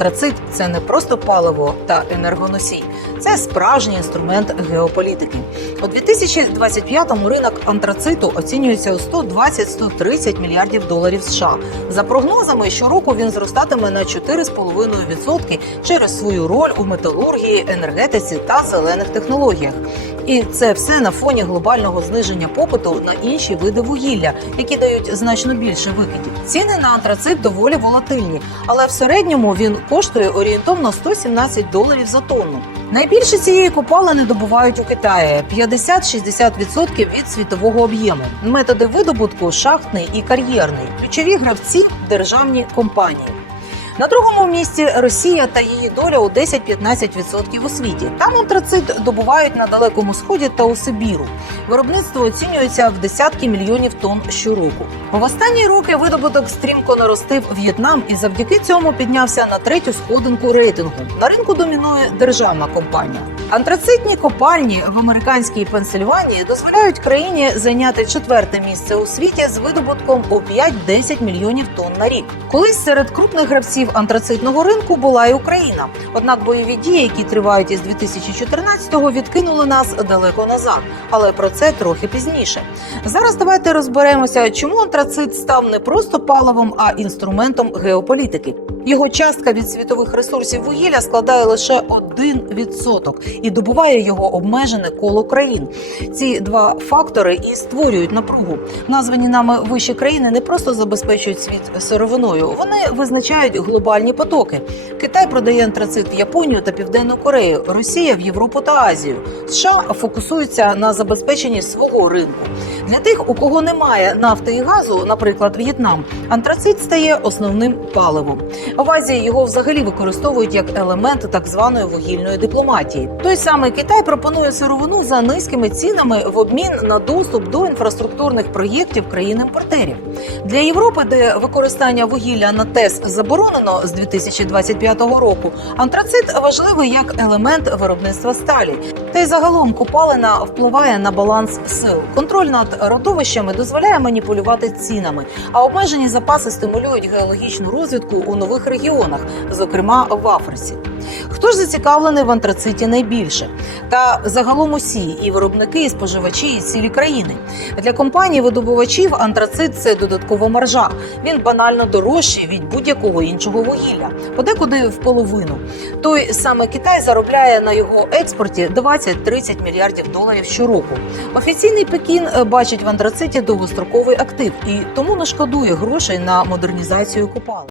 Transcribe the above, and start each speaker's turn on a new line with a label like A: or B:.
A: антрацит це не просто паливо та енергоносій, це справжній інструмент геополітики. У 2025-му ринок антрациту оцінюється у 120-130 мільярдів доларів США. За прогнозами, щороку він зростатиме на 4,5% через свою роль у металургії, енергетиці та зелених технологіях. І це все на фоні глобального зниження попиту на інші види вугілля, які дають значно більше викидів. Ціни на антрацит доволі волатильні, але в середньому він коштує орієнтовно 117 доларів за тонну. Найбільше цієї копалини добувають у Китаї 50-60% від світового об'єму. Методи видобутку шахтний і кар'єрний. Ключові гравці державні компанії. На другому місці Росія та її доля у 10-15% у світі. Там антрацит добувають на далекому сході та у Сибіру. Виробництво оцінюється в десятки мільйонів тонн щороку. В останні роки видобуток стрімко наростив В'єтнам і завдяки цьому піднявся на третю сходинку рейтингу. На ринку домінує державна компанія. Антрацитні копальні в американській Пенсильванії дозволяють країні зайняти четверте місце у світі з видобутком у 5-10 мільйонів тонн на рік. Колись серед крупних гравців антрацитного ринку була і Україна. Однак бойові дії, які тривають із 2014-го, відкинули нас далеко назад. Але про це трохи пізніше. Зараз давайте розберемося, чому антрацит став не просто паливом, а інструментом геополітики. Його частка від світових ресурсів вугілля складає лише 1% і добуває його обмежене коло країн. Ці два фактори і створюють напругу. Названі нами вищі країни не просто забезпечують світ сировиною, вони визначають глобальні потоки. Китай продає антрацит Японію та Південну Корею, Росія в Європу та Азію. США фокусуються на забезпеченні свого ринку. Для тих, у кого немає нафти і газу, наприклад, В'єтнам, антрацит стає основним паливом. В Азії його взагалі використовують як елемент так званої вугільної дипломатії. Той самий Китай пропонує сировину за низькими цінами в обмін на доступ до інфраструктурних проєктів країн-імпортерів. Для Європи, де використання вугілля на ТЕС заборонено з 2025 року, антрацит важливий як елемент виробництва сталі. Та й загалом купалина впливає на баланс сил. Контроль над родовищами дозволяє маніпулювати цінами, а обмежені запаси стимулюють геологічну розвідку у нових регіонах, зокрема в Африці. Хто ж зацікавлений в антрациті найбільше? Та загалом усі і виробники, і споживачі, і цілі країни. Для компаній видобувачів антрацит це додаткова маржа. Він банально дорожчий від будь-якого іншого вугілля, подекуди в половину. Той саме Китай заробляє на його експорті 20-30 мільярдів доларів щороку. Офіційний Пекін бачить в антрациті довгостроковий актив і тому не шкодує грошей на модернізацію копалин.